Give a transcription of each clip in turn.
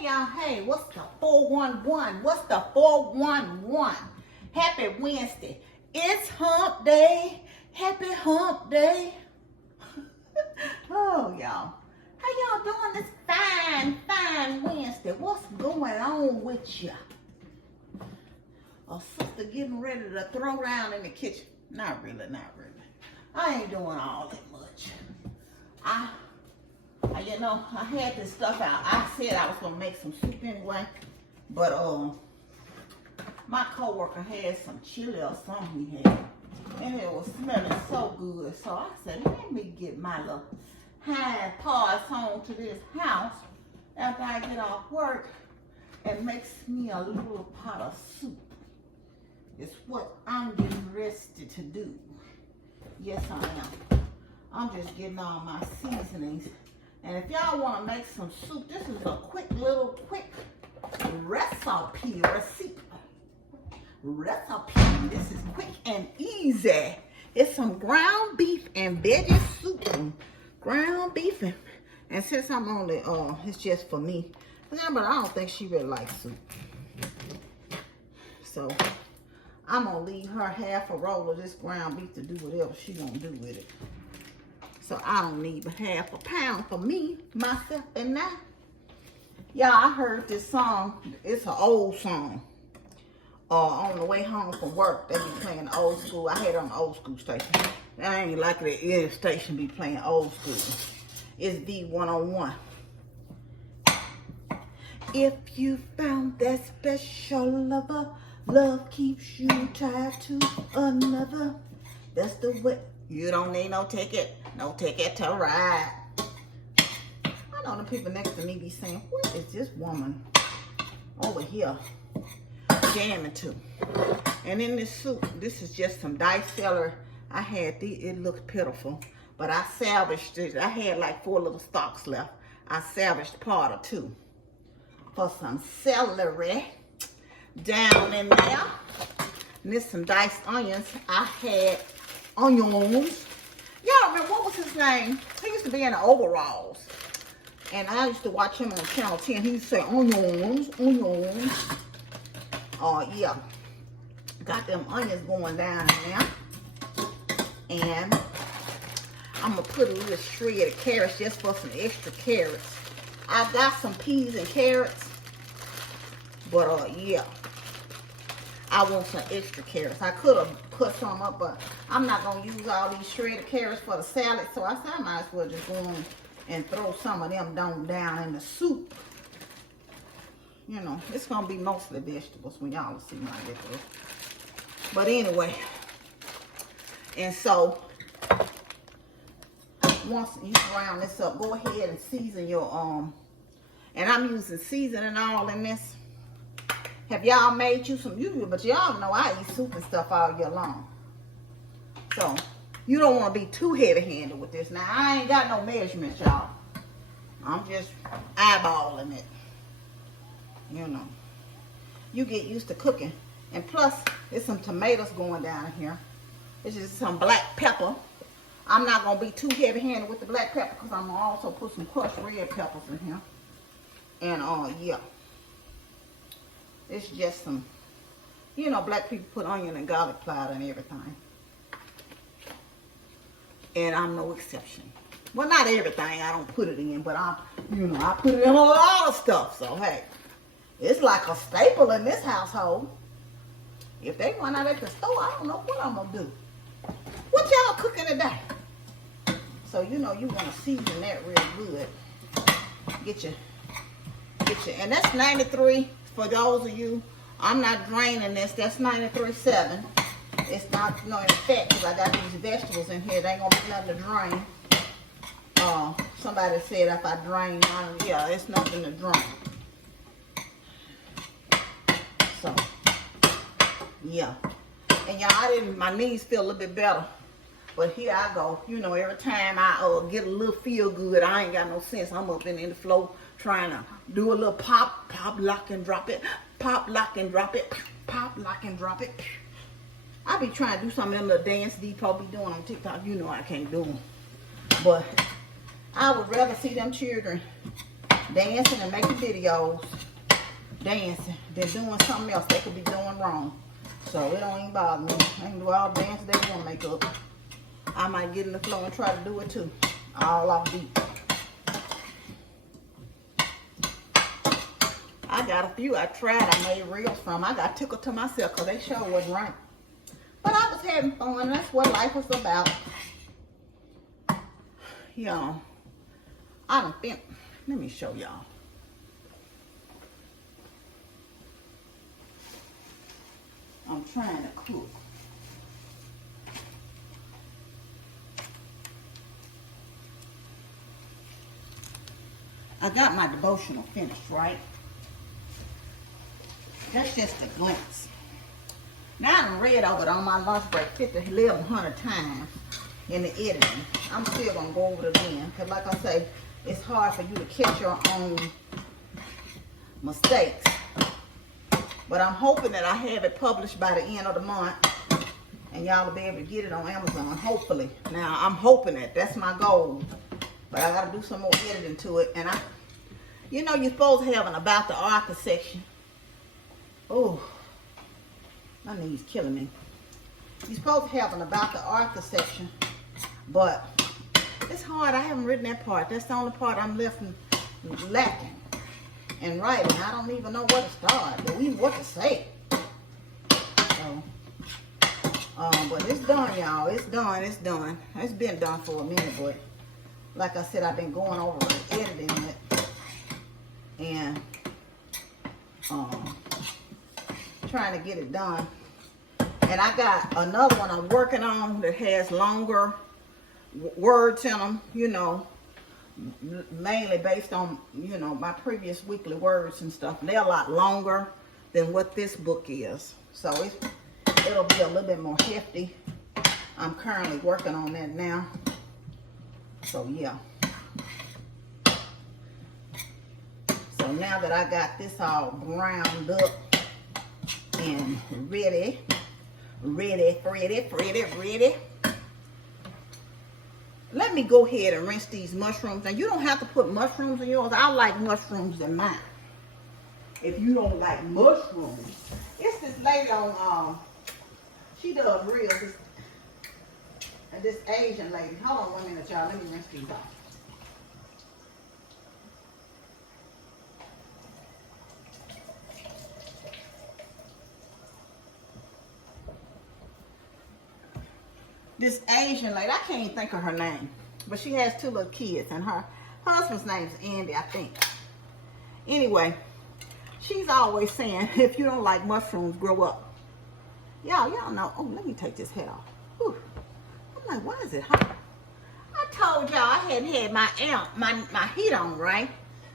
Hey y'all, hey, what's the 411? What's the 411? Happy Wednesday. It's hump day. Happy hump day. Oh, y'all. How y'all doing this fine Wednesday? What's going on with you? A sister getting ready to throw down in the kitchen. Not really. I ain't doing all that much. You know, I had this stuff out. I said I was gonna make some soup anyway, but my coworker had some chili or something he had, and it was smelling so good. So I said, let me get my little hind paws home to this house after I get off work and makes me a little pot of soup. It's what I'm getting ready to do. Yes, I am. I'm just getting all my seasonings. And if y'all want to make some soup, this is a quick recipe. This is quick and easy. It's some ground beef and veggie soup. Ground beef and since I'm only, it's just for me. But I don't think she really likes soup. So I'm going to leave her half a roll of this ground beef to do whatever she going to do with it. So I don't need but half a pound for me, myself, and I. Yeah, I heard this song. It's an old song. On the way home from work, they be playing old school. I had it on the old school station. I ain't like it at any station be playing old school. It's V101. If you found that special lover, love keeps you tied to another. That's the way. You don't need no ticket. No ticket to ride. I know the people next to me be saying, what is this woman over here jamming to? And in this soup, this is just some diced celery. I had these, it looks pitiful, but I salvaged it. I had like 4 little stalks left. I salvaged part or 2 for some celery down in there. And there's some diced onions. I had onions. Y'all remember, what was his name? He used to be in the overalls. And I used to watch him on Channel 10. He used to say, onions. Oh, yeah. Got them onions going down in there. And I'm going to put a little shred of carrots just for some extra carrots. I got some peas and carrots. But, yeah. I want some extra carrots. I could have put some up, but I'm not going to use all these shredded carrots for the salad. So I said I might as well just go on and throw some of them down in the soup. You know, it's going to be mostly vegetables when y'all see my vegetables. But anyway, and so once you round this up, go ahead and season your, and I'm using seasoning all in this. Have y'all made you some usual? But y'all know I eat soup and stuff all year long. So, you don't want to be too heavy-handed with this. Now, I ain't got no measurements, y'all. I'm just eyeballing it. You know. You get used to cooking. And plus, there's some tomatoes going down here. It's just some black pepper. I'm not going to be too heavy-handed with the black pepper because I'm going to also put some crushed red peppers in here. And, yeah. It's just some, you know, black people put onion and garlic powder and everything. And I'm no exception. Well, not everything I don't put it in, but I put it in a lot of stuff. So, hey, it's like a staple in this household. If they run out at the store, I don't know what I'm going to do. What y'all cooking today? So, you know, you want to season that real good. Get your, and that's 93. For those of you, I'm not draining this. That's 93.7. It's not, you know, in effect because I got these vegetables in here. They ain't gonna be nothing to drain. Somebody said if I drain, yeah, it's nothing to drain. So, yeah. And y'all, my knees feel a little bit better. But here I go. You know, every time I get a little feel good, I ain't got no sense. I'm up in the floor trying to do a little pop, lock, and drop it. Pop, lock, and drop it. Pop, lock, and drop it. I be trying to do some of them little dance Depot be doing on TikTok. You know I can't do them. But I would rather see them children dancing and making videos, dancing, than doing something else they could be doing wrong. So it don't even bother me. They can do all the dance they want to make up. I might get in the floor and try to do it too. All off beat. I got a few I tried. I made reels from. I got tickled to myself because they sure wasn't right. But I was having fun. That's what life was about. Y'all, I done been. Let me show y'all. I'm trying to cook. I got my devotional finished, right? That's just a glimpse. Now I done read over it on my lunch break 1,100 times in the editing. I'm still gonna go over it again, because like I say, it's hard for you to catch your own mistakes. But I'm hoping that I have it published by the end of the month, and y'all will be able to get it on Amazon, hopefully. Now, I'm hoping that's my goal. But I gotta do some more editing to it. And you know, you're supposed to have an about the author section. Oh, my knee's killing me. You're supposed to have an about the author section, but it's hard. I haven't written that part. That's the only part I'm lacking in writing. I don't even know where to start, or even what to say. So, but it's done, y'all. It's done. It's done. It's been done for a minute, but like I said, I've been going over it, editing it, and trying to get it done. And I got another one I'm working on that has longer words in them, you know, mainly based on, you know, my previous weekly words and stuff. They're a lot longer than what this book is. So it'll be a little bit more hefty. I'm currently working on that now. So yeah. So now that I got this all ground up and ready. Let me go ahead and rinse these mushrooms. And you don't have to put mushrooms in yours. I like mushrooms in mine. If you don't like mushrooms. It's this lady on, she does reels. This Asian lady. Hold on 1 minute, y'all. Let me rinse these off. This Asian lady, I can't even think of her name, but she has 2 little kids, and her husband's name's Andy, I think. Anyway, she's always saying, if you don't like mushrooms, grow up. Y'all know. Oh, let me take this hat off. Whew. I'm like, why is it hot? I told y'all I hadn't had my heat on, right?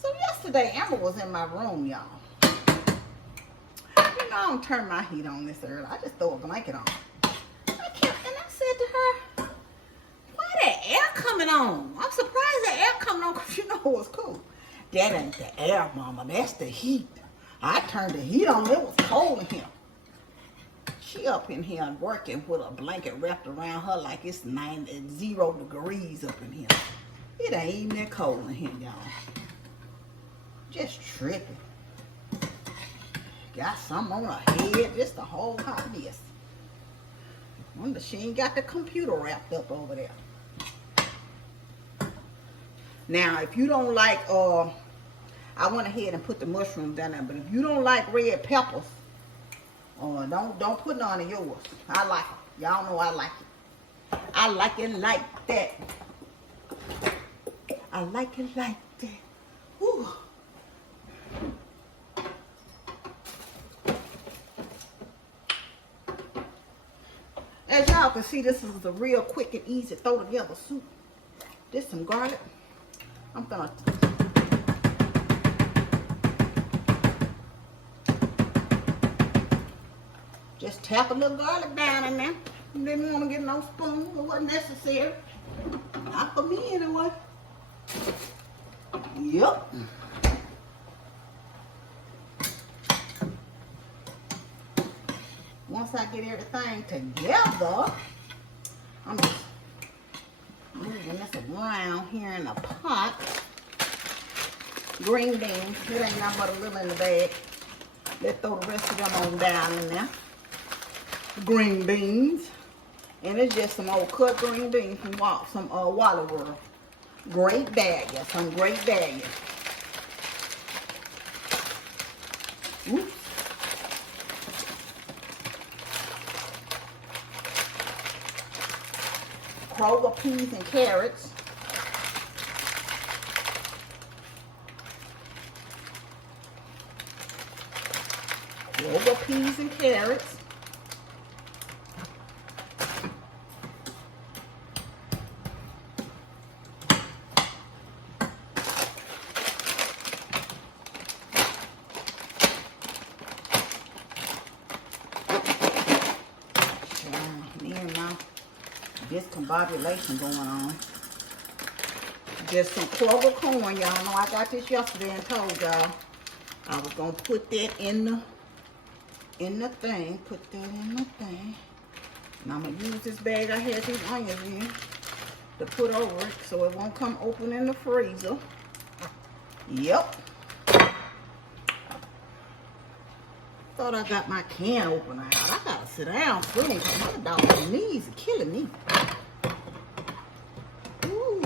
So yesterday, Amber was in my room, y'all. You know, I don't turn my heat on this early. I just throw a blanket on. To her, why that air coming on? I'm surprised the air coming on, because you know it was cool. That ain't the air, mama. That's the heat. I turned the heat on. It was cold in here. She up in here working with a blanket wrapped around her like it's 0 degrees up in here. It ain't even that cold in here, y'all. Just tripping. Got something on her head. Just the whole hot mess. Wonder she ain't got the computer wrapped up over there. Now, if you don't like, I went ahead and put the mushrooms down there, but if you don't like red peppers, don't put none of yours. I like it. Y'all know I like it. I like it like that. I like it like that. Whew. As y'all can see, this is a real quick and easy throw together soup. This some garlic. I'm gonna just tap a little garlic down in there. Didn't want to get no spoon. It wasn't necessary. Not for me anyway. Yep. Once I get everything together, I'm just moving this around here in the pot. green beans. It ain't nothing but a little in the bag. Let's throw the rest of them on down in there. Green beans. And it's just some old cut green beans from some Wally World. Great value. Some great value. Oops. Kroger peas and carrots. Kroger peas and carrots. Discombobulation going on. Just some Kroger corn, y'all know I got this yesterday and told y'all I was gonna put that in the thing. Put that in the thing. And I'm gonna use this bag I had these onions in to put over it so it won't come open in the freezer. Yep. Thought I got my can opener out. I gotta sit down, friend, because my dog's knees are killing me. Ooh.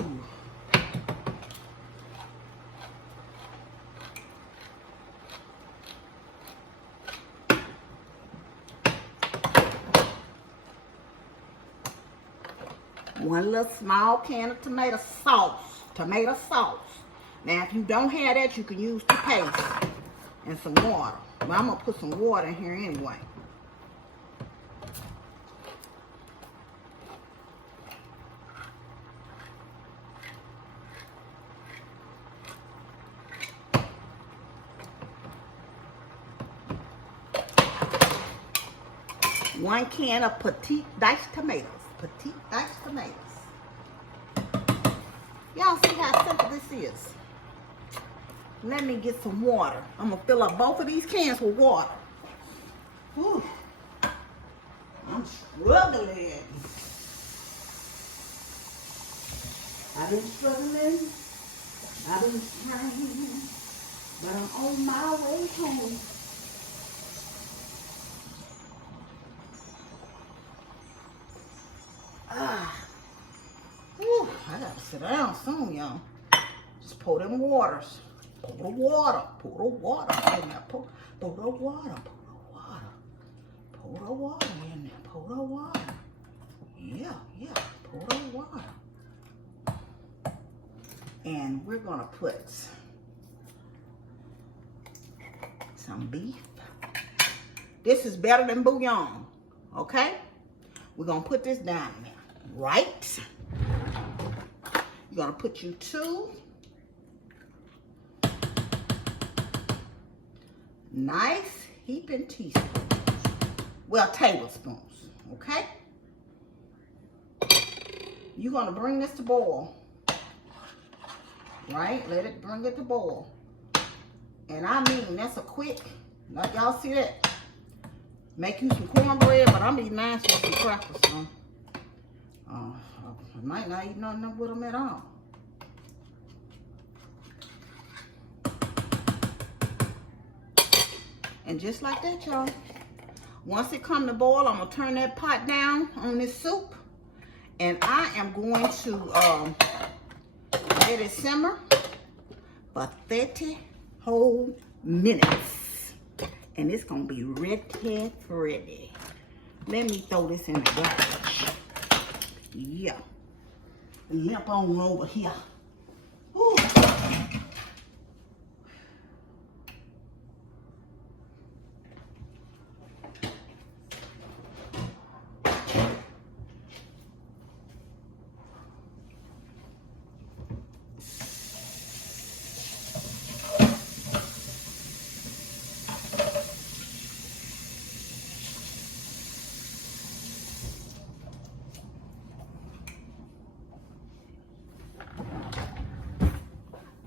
One little small can of tomato sauce. Tomato sauce. Now, if you don't have that, you can use the paste and some water. But I'm going to put some water in here anyway. One can of petite diced tomatoes. Petite diced tomatoes. Y'all see how simple this is? Let me get some water. I'm going to fill up both of these cans with water. Whew. I'm struggling. I've been struggling. I've been trying. But I'm on my way home. Whew. I got to sit down soon, y'all. Just pour them waters. Pour the water. Pour the water in there. Pour the water. Pour the water. Pour the water in there. Pour the water. Yeah. Pour the water. And we're going to put some beef. This is better than bouillon. Okay? We're going to put this down there. Right? You're going to put you 2 nice heaping teaspoons. Well, tablespoons. Okay? You're going to bring this to boil. Right? Let it bring it to boil. And I mean, that's a quick, like y'all see that? Make you some cornbread, but I'm eating nice with some crackers, so. I might not eat nothing with them at all. And just like that, y'all. Once it come to boil, I'm gonna turn that pot down on this soup, and I am going to let it simmer for 30 whole minutes, and it's gonna be ready. Let me throw this in the garbage. Yeah. Limp on over here. Ooh.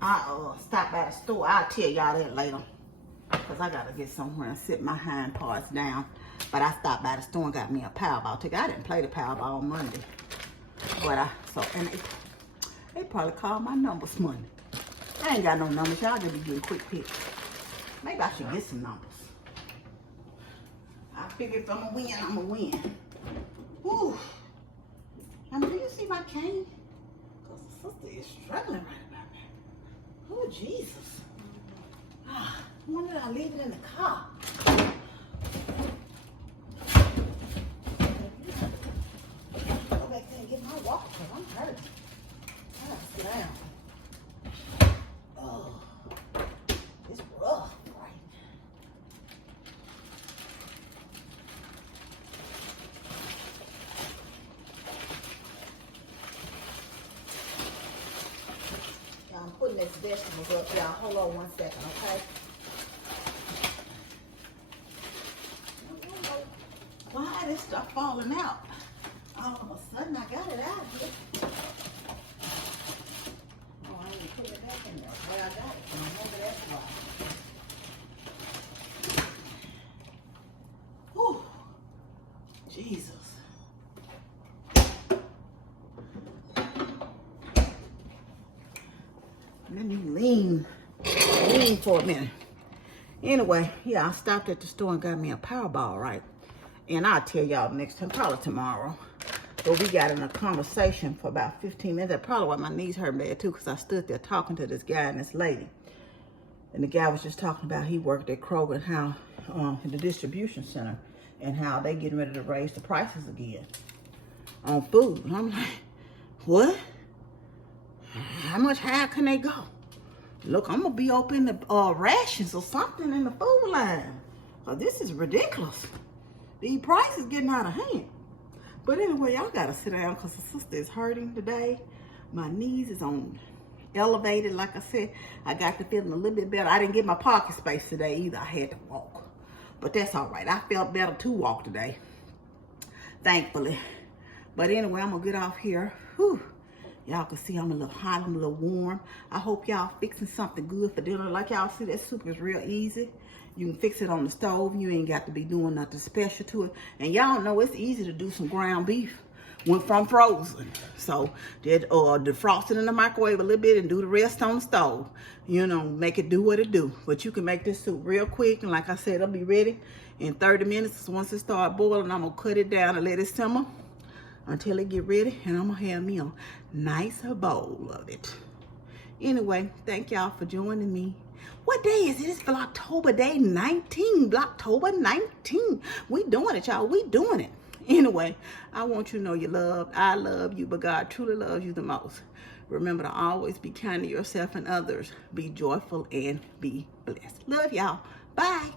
I stopped by the store. I'll tell y'all that later. Because I got to get somewhere and sit my hind parts down. But I stopped by the store and got me a Powerball ticket. I didn't play the Powerball on Monday. But and they probably called my numbers Monday. I ain't got no numbers. Y'all just be doing quick picks. Maybe I should get some numbers. I figure if I'm going to win, I'm going to win. Whew. I mean, do you see my cane? Because the sister is struggling right about now. Oh, Jesus. When did I leave it in the car? Go back there and get my walker because I'm hurting. I gotta sit down. Oh, it's rough, right? I'm putting this vegetables up, y'all. Hold on 1 second, okay? Why this stuff falling out? All of a sudden, I got it out of here. Oh, I need to put it back in there. Well, I got it. And I know that's why. Whew. Jesus. Let me lean for a minute. Anyway, yeah, I stopped at the store and got me a Powerball, right? And I'll tell y'all next time, probably tomorrow. But we got in a conversation for about 15 minutes. That's probably why my knees hurt bad too, because I stood there talking to this guy and this lady. And the guy was just talking about he worked at Kroger and how, in the distribution center, and how they getting ready to raise the prices again on food. And I'm like, what? How much higher can they go? Look, I'm gonna be open the rations or something in the food line. Cause this is ridiculous. These prices getting out of hand. But anyway, y'all gotta sit down because the sister is hurting today. My knees is on elevated. Like I said, I got to feeling a little bit better. I didn't get my parking space today either. I had to walk. But that's all right. I felt better to walk today, thankfully. But anyway, I'm gonna get off here. Whew. Y'all can see I'm a little hot, I'm a little warm. I hope y'all fixing something good for dinner. Like y'all see, that soup is real easy. You can fix it on the stove. You ain't got to be doing nothing special to it. And y'all know it's easy to do some ground beef from frozen. So defrost it in the microwave a little bit and do the rest on the stove. You know, make it do what it do. But you can make this soup real quick. And like I said, it'll be ready in 30 minutes. Once it starts boiling, I'm going to cut it down and let it simmer until it get ready, and I'm gonna have me a nice bowl of it. Anyway, thank y'all for joining me. What day is it? It's VlogTober day 19. VlogTober 19. We doing it, y'all. We doing it. Anyway, I want you to know you're loved. I love you, but God truly loves you the most. Remember to always be kind to yourself and others. Be joyful and be blessed. Love y'all. Bye.